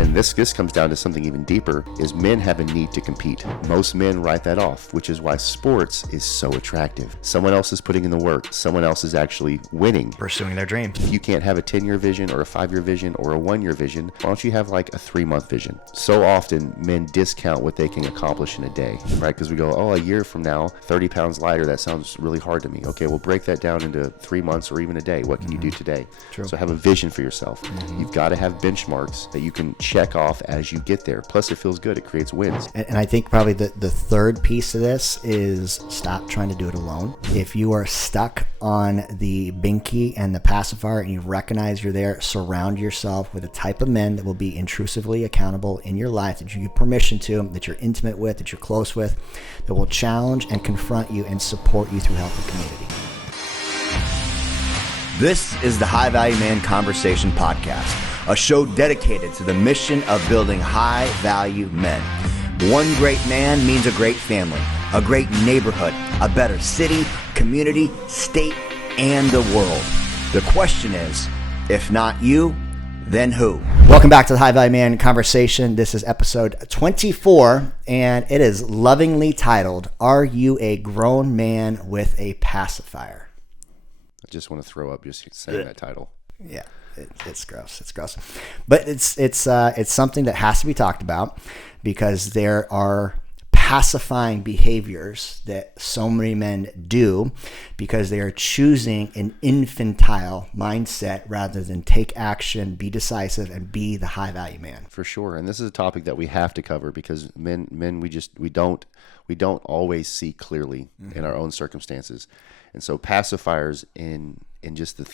And this comes down to something even deeper, is men have a need to compete. Most men write that off, which is why sports is so attractive. Someone else is putting in the work. Someone else is actually winning. Pursuing their dreams. If you can't have a 10-year vision or a 5-year vision or a 1-year vision, why don't you have like a 3-month vision? So often men discount what they can accomplish in a day, right? Because we go, oh, a year from now, 30 pounds lighter, that sounds really hard to me. Okay, we'll break that down into 3 months or even a day. What can you do today? True. So have a vision for yourself. You've got to have benchmarks that you can check off as you get there. Plus, it feels good. It creates wins. And I think probably the third piece of this is stop trying to do it alone. If you are stuck on the binky and the pacifier and you recognize you're there, surround yourself with a type of men that will be intrusively accountable in your life, that you give permission to, that you're intimate with, that you're close with, that will challenge and confront you and support you through healthy community. This is the High Value Man Conversation Podcast, a show dedicated to the mission of building high value men. One great man means a great family, a great neighborhood, a better city, community, state, and the world. The question is, if not you, then who? Welcome back to the High Value Man Conversation. This is episode 24, and it is lovingly titled, Are You a Grown Man with a Pacifier? I just want to throw up just saying that title. Yeah, it's gross. It's gross. But it's something that has to be talked about because there are pacifying behaviors that so many men do because they are choosing an infantile mindset rather than take action, be decisive, and be the high value man. For sure. And this is a topic that we have to cover because men we don't always see clearly in our own circumstances. And so pacifiers in just to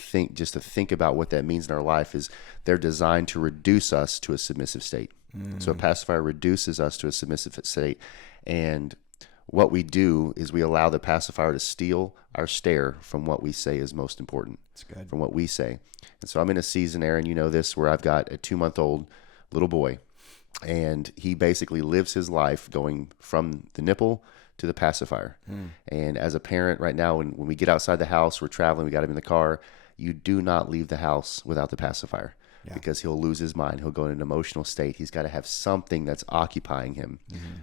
think about what that means in our life is they're designed to reduce us to a submissive state. So a pacifier reduces us to a submissive state. And what we do is we allow the pacifier to steal our stare from what we say is most important. That's good. From what we say. And so I'm in a season, Aaron, you know this, where I've got a 2-month-old little boy. And he basically lives his life going from the nipple to the pacifier. And as a parent right now, when we get outside the house, we're traveling, we got him in the car, you do not leave the house without the pacifier because he'll lose his mind. He'll go in an emotional state. He's got to have something that's occupying him,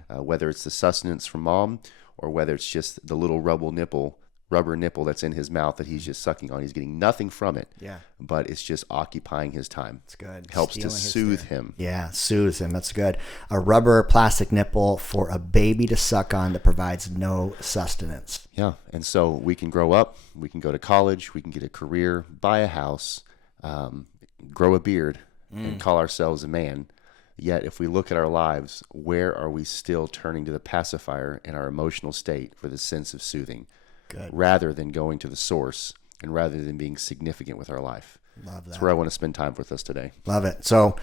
whether it's the sustenance from mom or whether it's just the little rubber nipple that's in his mouth that he's just sucking on. He's getting nothing from it, but it's just occupying his time. It's good. Helps to soothe him. Yeah, soothes him. That's good. A rubber plastic nipple for a baby to suck on that provides no sustenance. Yeah, and so we can grow up, we can go to college, we can get a career, buy a house, grow a beard, and call ourselves a man. Yet if we look at our lives, where are we still turning to the pacifier in our emotional state for the sense of soothing? Good. Rather than going to the source and rather than being significant with our life. Love that. That's where I want to spend time with us today. Love it. So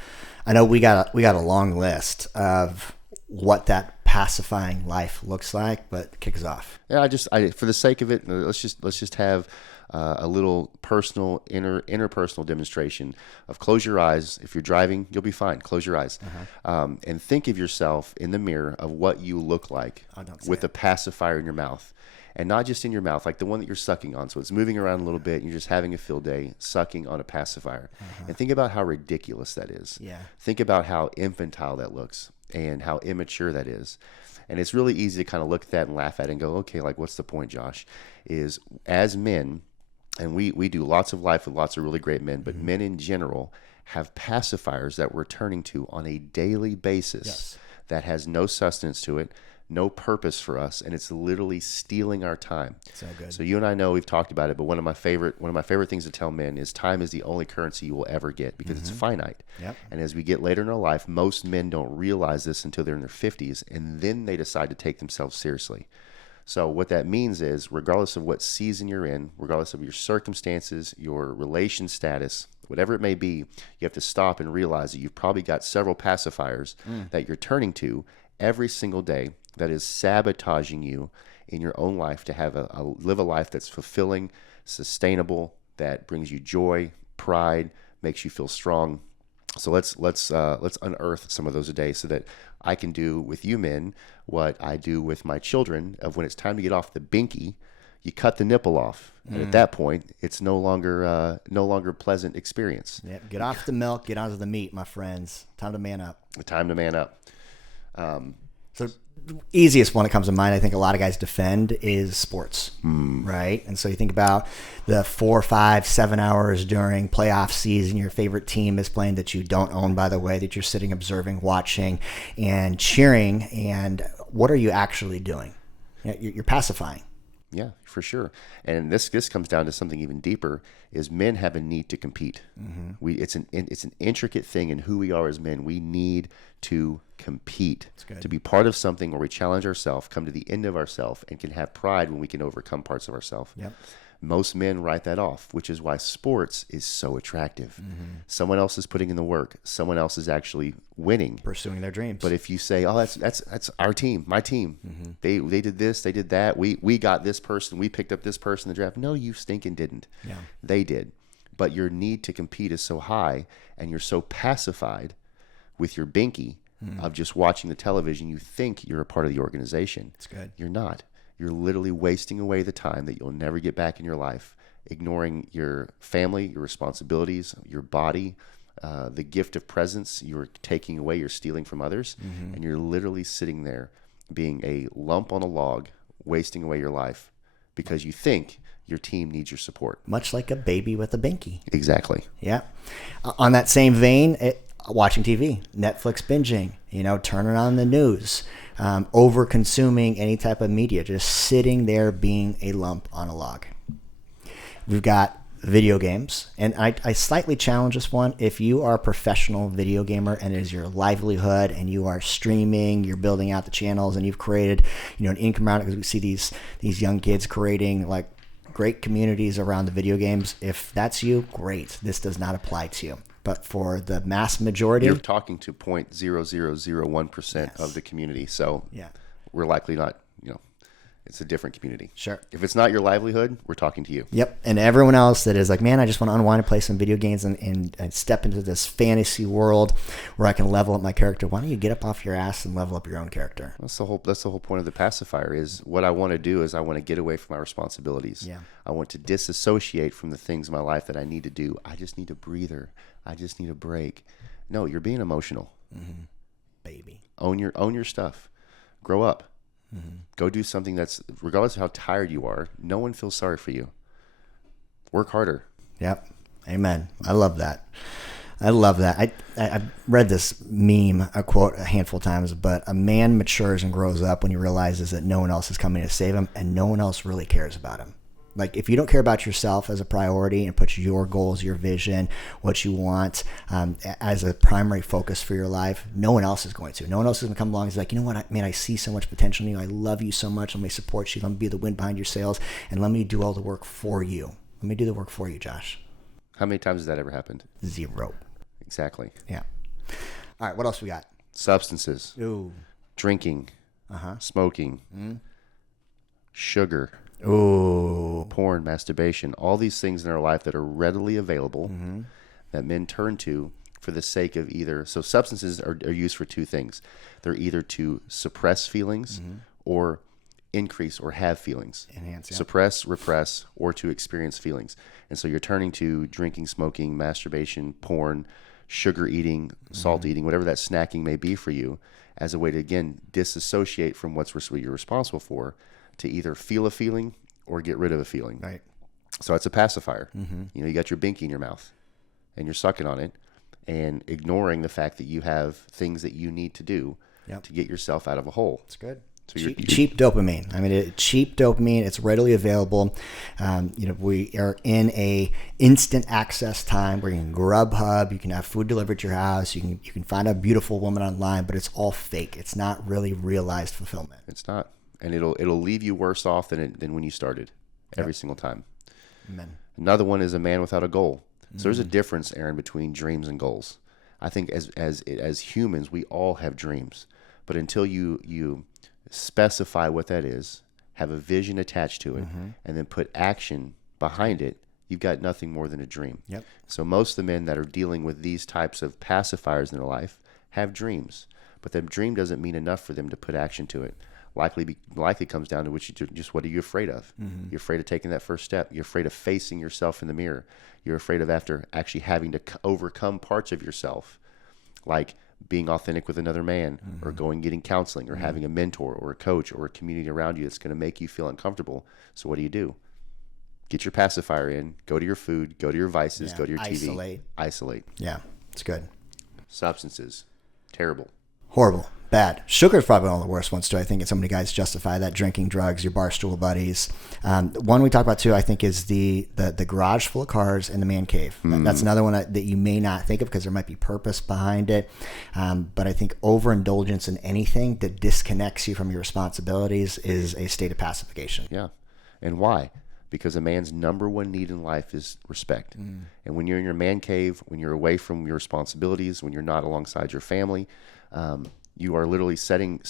I know we got a long list of what that pacifying life looks like, but kick us off. Yeah, I for the sake of it, let's just have a little personal, interpersonal demonstration of close your eyes. If you're driving, you'll be fine. Close your eyes. And think of yourself in the mirror of what you look like with a pacifier in your mouth. And not just in your mouth, like the one that you're sucking on. So it's moving around a little bit, and you're just having a field day, sucking on a pacifier. And think about how ridiculous that is. Yeah. Think about how infantile that looks and how immature that is. And it's really easy to kind of look at that and laugh at it and go, okay, like what's the point, Josh? Is as men, and we do lots of life with lots of really great men, but men in general have pacifiers that we're turning to on a daily basis that has no sustenance to it, no purpose for us, and it's literally stealing our time. So good. So you and I know we've talked about it, but one of my favorite things to tell men is time is the only currency you will ever get because it's finite. Yep. And as we get later in our life, most men don't realize this until they're in their 50s, and then they decide to take themselves seriously. So what that means is, regardless of what season you're in, regardless of your circumstances, your relation status, whatever it may be, you have to stop and realize that you've probably got several pacifiers that you're turning to every single day that is sabotaging you in your own life to have live a life that's fulfilling, sustainable, that brings you joy, pride, makes you feel strong. So let's unearth some of those today so that I can do with you men what I do with my children of when it's time to get off the binky, you cut the nipple off. And at that point, it's no longer a pleasant experience. Yeah, get off the milk, get onto the meat, my friends. Time to man up. Time to man up. So easiest one that comes to mind, I think a lot of guys defend, is sports, right? And so you think about the 4, 5, 7 hours during playoff season, your favorite team is playing that you don't own, by the way, that you're sitting, observing, watching, and cheering. And what are you actually doing? You're pacifying. Yeah, for sure. And this comes down to something even deeper: is men have a need to compete. It's an intricate thing in who we are as men. We need to compete, to be part of something where we challenge ourselves, come to the end of ourselves, and can have pride when we can overcome parts of ourselves. Yep. Most men write that off, which is why sports is so attractive. Someone else is putting in the work. Someone else is actually winning, Pursuing their dreams. but if you say, "Oh, that's our team, my team. They did this, they did that. We got this person. We picked up this person in the draft." No, you stinking didn't. Yeah. They did. But your need to compete is so high, and you're so pacified with your binky of just watching the television. You think you're a part of the organization. That's good. You're not. You're literally wasting away the time that you'll never get back in your life, ignoring your family, your responsibilities, your body, the gift of presence. You're taking away, you're stealing from others, and you're literally sitting there being a lump on a log, wasting away your life because you think your team needs your support. Much like a baby with a binky. Exactly. Yeah. On that same vein, watching TV, Netflix binging, turning on the news, over consuming any type of media, just sitting there being a lump on a log. We've got video games, and I slightly challenge this one. If you are a professional video gamer and it is your livelihood and you are streaming, you're building out the channels, and you've created an income around it, because we see these young kids creating like great communities around the video games. If that's you, great. This does not apply to you. But for the mass majority, you're talking to 0.0001% of the community. So we're likely not, it's a different community. Sure. If it's not your livelihood, we're talking to you. Yep. And everyone else that is like, man, I just want to unwind and play some video games and step into this fantasy world where I can level up my character. Why don't you get up off your ass and level up your own character? That's the whole point of the pacifier. Is what I want to do is I want to get away from my responsibilities. Yeah. I want to disassociate from the things in my life that I need to do. I just need a breather. I just need a break. No, you're being emotional. Baby. Own your stuff. Grow up. Go do something that's, regardless of how tired you are, no one feels sorry for you. Work harder. Yep. Amen. I love that. I've read this meme, a quote, a handful of times, but a man matures and grows up when he realizes that no one else is coming to save him and no one else really cares about him. Like, if you don't care about yourself as a priority and put your goals, your vision, what you want as a primary focus for your life, no one else is going to. No one else is going to come along and be like, you know what, man, I see so much potential in you. I love you so much. Let me support you. Let me be the wind behind your sails, and let me do all the work for you. Let me do the work for you, Josh. How many times has that ever happened? 0. Exactly. Yeah. All right, what else we got? Substances. Ooh. Drinking. Smoking. Sugar. Ooh. Porn, masturbation, all these things in our life that are readily available that men turn to for the sake of either. So substances are used for two things. They're either to suppress feelings or increase or have feelings. Enhance, yeah. Suppress, repress, or to experience feelings. And so you're turning to drinking, smoking, masturbation, porn, sugar eating, salt eating, whatever that snacking may be for you, as a way to, again, disassociate from what you're responsible for, to either feel a feeling or get rid of a feeling. Right. So it's a pacifier. You got your binky in your mouth and you're sucking on it and ignoring the fact that you have things that you need to do to get yourself out of a hole. That's good. So cheap dopamine. I mean, cheap dopamine. It's readily available. We are in a instant access time where you can Grubhub, you can have food delivered to your house, you can find a beautiful woman online, but it's all fake. It's not really realized fulfillment. It's not. And it'll leave you worse off than when you started every single time. Amen. Another one is a man without a goal. So there's a difference, Aaron, between dreams and goals. I think as humans, we all have dreams, but until you specify what that is, have a vision attached to it, and then put action behind it, you've got nothing more than a dream. Yep. So most of the men that are dealing with these types of pacifiers in their life have dreams, but the dream doesn't mean enough for them to put action to it. likely comes down to what are you afraid of? You're afraid of taking that first step. You're afraid of facing yourself in the mirror. You're afraid of after actually having to overcome parts of yourself, like being authentic with another man, or going getting counseling, or having a mentor or a coach or a community around you that's going to make you feel uncomfortable. So what do? Get your pacifier in, go to your food, go to your vices, go to your TV. Isolate. Yeah, it's good. Substances, terrible. Horrible. Bad. Sugar's probably one of the worst ones too. I think so many guys justify that. Drinking, drugs, your barstool buddies. One we talk about too, I think, is the garage full of cars and the man cave. That's another one that you may not think of because there might be purpose behind it. But I think overindulgence in anything that disconnects you from your responsibilities is a state of pacification. Yeah. And why? Because a man's number one need in life is respect. And when you're in your man cave, when you're away from your responsibilities, when you're not alongside your family, you are literally setting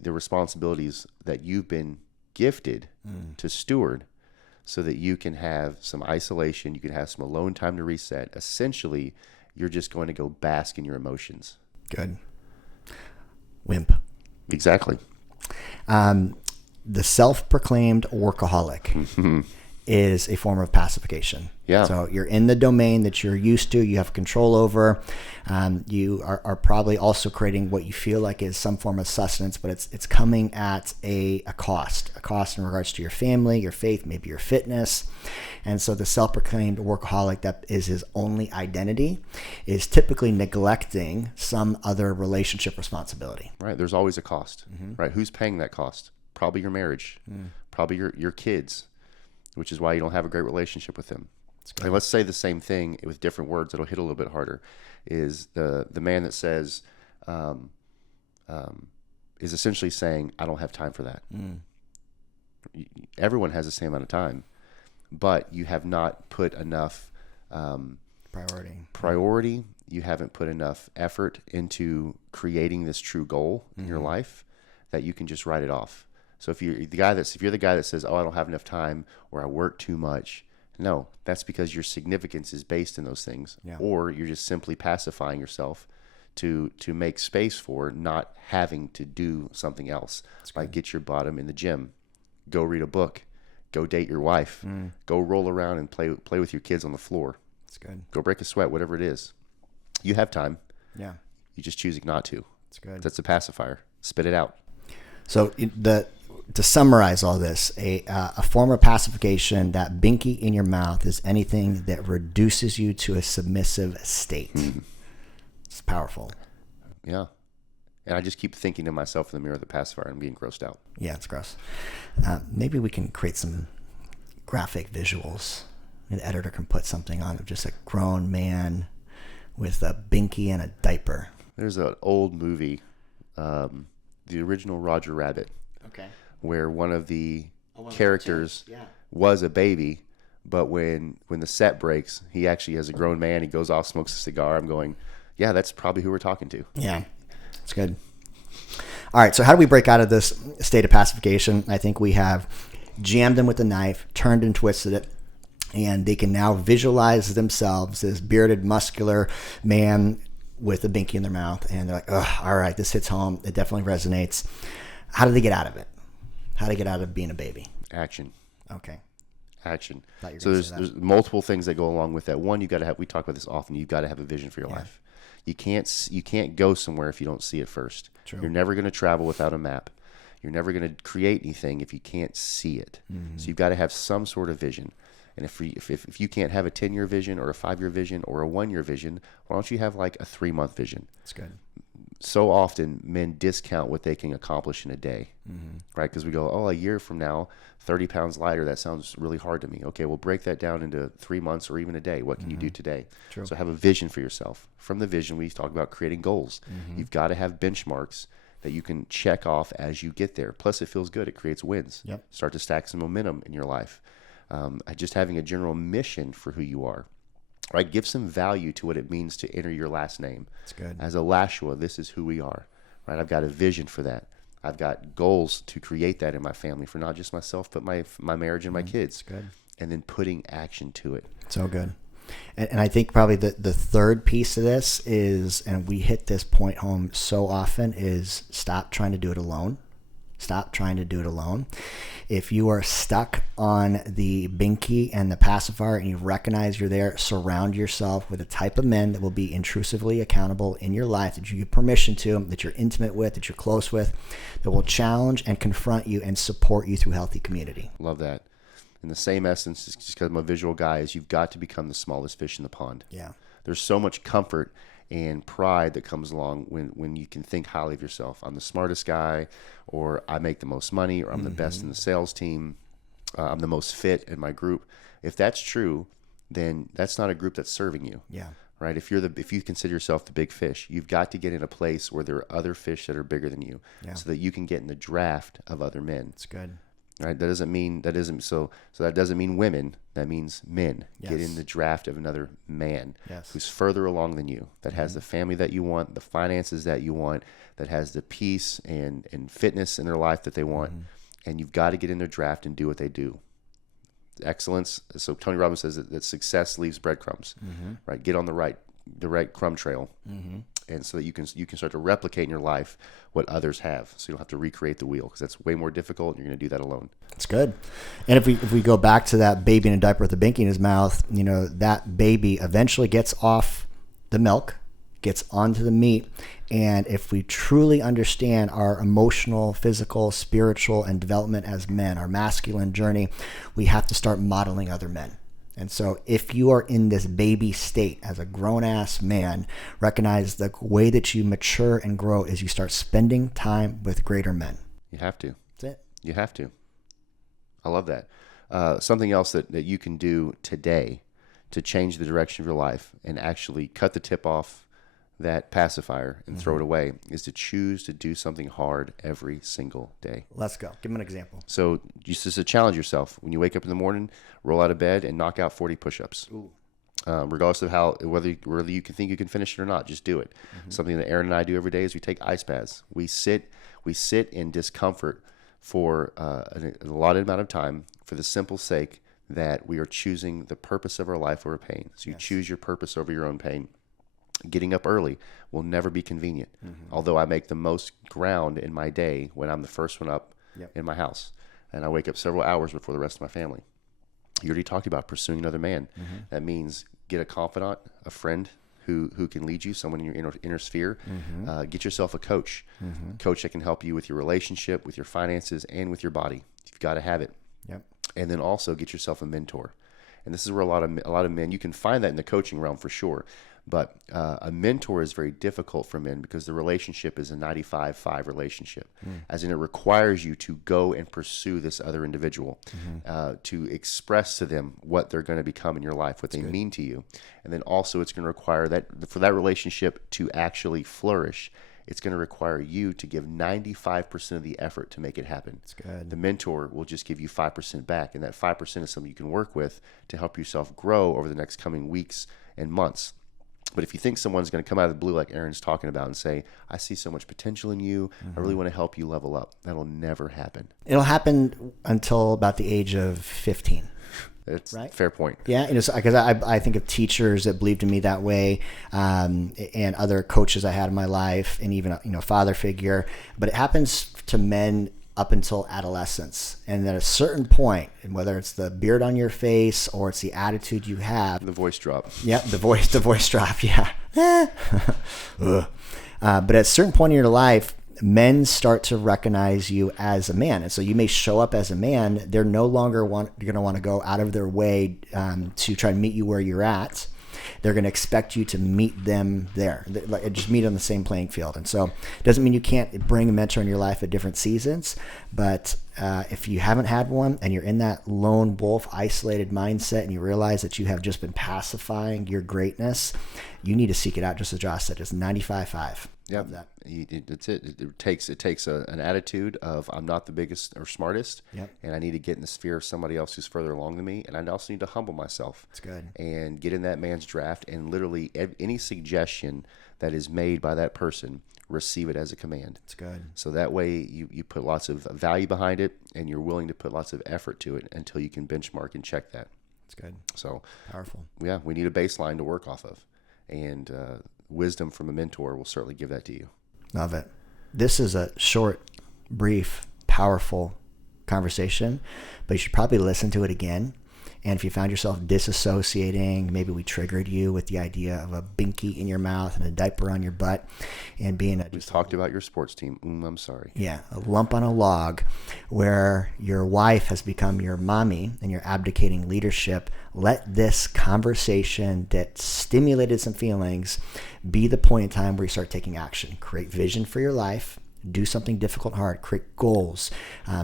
the responsibilities that you've been gifted to steward, so that you can have some isolation, you can have some alone time to reset. Essentially, you're just going to go bask in your emotions. Good. Wimp. Exactly. The self-proclaimed workaholic is a form of pacification. Yeah. So you're in the domain that you're used to, you have control over. You are probably also creating what you feel like is some form of sustenance, but it's coming at a cost in regards to your family, your faith, maybe your fitness. And so the self-proclaimed workaholic, that is his only identity, is typically neglecting some other relationship responsibility. Right. There's always a cost. Right. Who's paying that cost? Probably your marriage, probably your kids, which is why you don't have a great relationship with them. And let's say the same thing with different words that'll hit a little bit harder. Is the man that says, is essentially saying, I don't have time for that. Everyone has the same amount of time, but you have not put enough priority. You haven't put enough effort into creating this true goal in your life that you can just write it off. So if you're the guy that says, oh, I don't have enough time, or I work too much, no, that's because your significance is based in those things. Yeah. Or you're just simply pacifying yourself to make space for not having to do something else. Like get your bottom in the gym, go read a book, go date your wife, go roll around and play with your kids on the floor. That's good. Go break a sweat, whatever it is. You have time. Yeah. You just choosing not to. That's good. That's a pacifier. Spit it out. So to summarize all this, a form of pacification, that binky in your mouth, is anything that reduces you to a submissive state. It's powerful. Yeah. And I just keep thinking to myself in the mirror of the pacifier and being grossed out. Yeah, it's gross. Maybe we can create some graphic visuals. An editor can put something on of just a grown man with a binky and a diaper. There's an old movie, the original Roger Rabbit. Okay. Where one of the characters was a baby, but when the set breaks, he actually is a grown man. He goes off, smokes a cigar. I'm going, yeah, that's probably who we're talking to. Yeah, it's good. All right, so how do we break out of this state of pacification? I think we have jammed them with a knife, turned and twisted it, and they can now visualize themselves as bearded, muscular man with a binky in their mouth, and they're like, oh, all right, this hits home. It definitely resonates. How do they get out of it? How to get out of being a baby? Action. Okay. Action. So there's multiple things that go along with that. One, you got to have. We talk about this often. You've got to have a vision for your life. You can't go somewhere if you don't see it first. True. You're never going to travel without a map. You're never going to create anything if you can't see it. So you've got to have some sort of vision. And if you can't have a 10-year vision or a 5-year vision or a 1-year vision, why don't you have like a 3-month vision? That's good. So often men discount what they can accomplish in a day, right? Because we go, oh, a year from now, 30 pounds lighter, that sounds really hard to me. Okay, we'll break that down into 3 months or even a day. What can you do today? True. So have a vision for yourself. From the vision, we talk about creating goals. You've got to have benchmarks that you can check off as you get there. Plus, it feels good. It creates wins. Yep. Start to stack some momentum in your life. Just having a general mission for who you are. Right, give some value to what it means to enter your last name. That's good. As a Lashua, this is who we are. Right, I've got a vision for that. I've got goals to create that in my family for not just myself, but my marriage and my kids. That's good. And then putting action to it. So good. And I think probably the third piece of this is, and we hit this point home so often, is stop trying to do it alone. Stop trying to do it alone. If you are stuck on the binky and the pacifier and you recognize you're there, surround yourself with a type of men that will be intrusively accountable in your life, that you give permission to, that you're intimate with, that you're close with, that will challenge and confront you and support you through healthy community. Love that. In the same essence, just because I'm a visual guy, is you've got to become the smallest fish in the pond. Yeah. There's so much comfort and pride that comes along when you can think highly of yourself. I'm the smartest guy, or I make the most money, or I'm the best in the sales team. I'm the most fit in my group. If that's true, then that's not a group that's serving you. Yeah. Right? If you consider yourself the big fish, you've got to get in a place where there are other fish that are bigger than you, so that you can get in the draft of other men. That's good. Right? That doesn't mean women. That means men. Yes. Get in the draft of another man, Yes. who's further along than you, that has the family that you want, the finances that you want, that has the peace and fitness in their life that they want. And you've got to get in their draft and do what they do. Excellence. So Tony Robbins says that success leaves breadcrumbs. Right? Get on the right crumb trail. And so that you can start to replicate in your life what others have, so you don't have to recreate the wheel, because that's way more difficult, and you're going to do that alone. It's good. And if we go back to that baby in a diaper with a binky in his mouth, that baby eventually gets off the milk, gets onto the meat, and if we truly understand our emotional, physical, spiritual, and development as men, our masculine journey, we have to start modeling other men. And so if you are in this baby state as a grown-ass man, recognize the way that you mature and grow is you start spending time with greater men. You have to. That's it. You have to. I love that. Something else that you can do today to change the direction of your life and actually cut the tip off that pacifier and throw it away is to choose to do something hard every single day. Let's go. Give him an example. So just to challenge yourself, when you wake up in the morning, roll out of bed and knock out 40 push-ups. Regardless of whether you can think you can finish it or not, just do it. Something that Aaron and I do every day is we take ice baths. We sit in discomfort for an allotted amount of time for the simple sake that we are choosing the purpose of our life over pain. So you choose your purpose over your own pain. Getting up early will never be convenient. Although I make the most ground in my day when I'm the first one up in my house. And I wake up several hours before the rest of my family. You already talked about pursuing another man. That means get a confidant, a friend who can lead you, someone in your inner sphere. Get yourself a coach. Coach that can help you with your relationship, with your finances, and with your body. You've got to have it. And then also get yourself a mentor. And this is where a lot of men, you can find that in the coaching realm for sure. But a mentor is very difficult for men because the relationship is a 95-5 relationship, as in it requires you to go and pursue this other individual, to express to them what they're going to become in your life, what they mean to you. And then also it's going to require that for that relationship to actually flourish, it's going to require you to give 95% of the effort to make it happen. That's good. The mentor will just give you 5% back, and that 5% is something you can work with to help yourself grow over the next coming weeks and months. But if you think someone's going to come out of the blue like Aaron's talking about and say, I see so much potential in you, I really want to help you level up, that'll never happen. It'll happen until about the age of 15. It's right? Fair point. Yeah, because I think of teachers that believed in me that way, and other coaches I had in my life, and even father figure. But it happens to men up until adolescence, and at a certain point, and whether it's the beard on your face or it's the attitude you have, The voice drop. yeah, the voice drop, yeah. But at a certain point in your life, men start to recognize you as a man. And so you may show up as a man. They're no longer going to want to go out of their way to try to meet you where you're at. They're going to expect you to meet them there, just meet on the same playing field. And so it doesn't mean you can't bring a mentor in your life at different seasons, but if you haven't had one and you're in that lone wolf isolated mindset and you realize that you have just been pacifying your greatness, you need to seek it out, just as Josh said. It's 95-5. Yeah, that's it. It takes an attitude of I'm not the biggest or smartest, and I need to get in the sphere of somebody else who's further along than me, and I also need to humble myself. That's good. And get in that man's draft, and literally any suggestion that is made by that person, receive it as a command. That's good. So that way you put lots of value behind it, and you're willing to put lots of effort to it until you can benchmark and check that. That's good. So Powerful. Yeah, we need a baseline to work off of, and wisdom from a mentor will certainly give that to you. Love it. This is a short, brief, powerful powerful conversation, but you should probably listen to it again. And if you found yourself disassociating, maybe we triggered you with the idea of a binky in your mouth and a diaper on your butt and being We talked about your sports team. I'm sorry. Yeah, a lump on a log where your wife has become your mommy and you're abdicating leadership. Let this conversation that stimulated some feelings be the point in time where you start taking action. Create vision for your life. Do something difficult and hard. Create goals.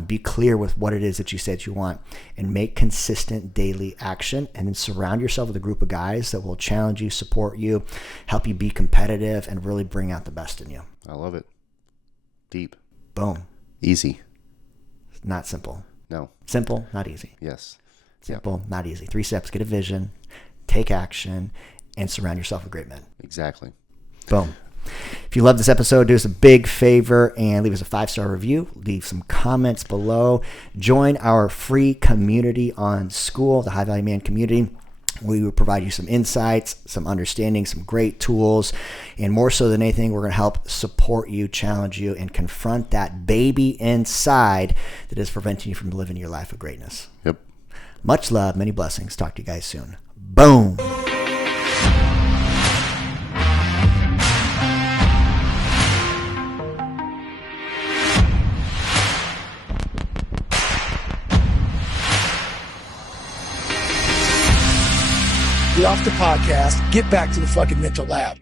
Be clear with what it is that you said you want, and make consistent daily action. And then surround yourself with a group of guys that will challenge you, support you, help you be competitive, and really bring out the best in you. I love it. Deep. Boom. Easy. Not simple. No. Simple, not easy. Yes. Simple, not easy. 3 steps: get a vision, take action, and surround yourself with great men. Exactly. Boom. If you love this episode, do us a big favor and leave us a 5-star review. Leave some comments below. Join our free community on School, the High Value Man community. We will provide you some insights, some understanding, some great tools. And more so than anything, we're going to help support you, challenge you, and confront that baby inside that is preventing you from living your life of greatness. Yep. Much love, many blessings. Talk to you guys soon. Boom. Get off the podcast, get back to the fucking mental lab.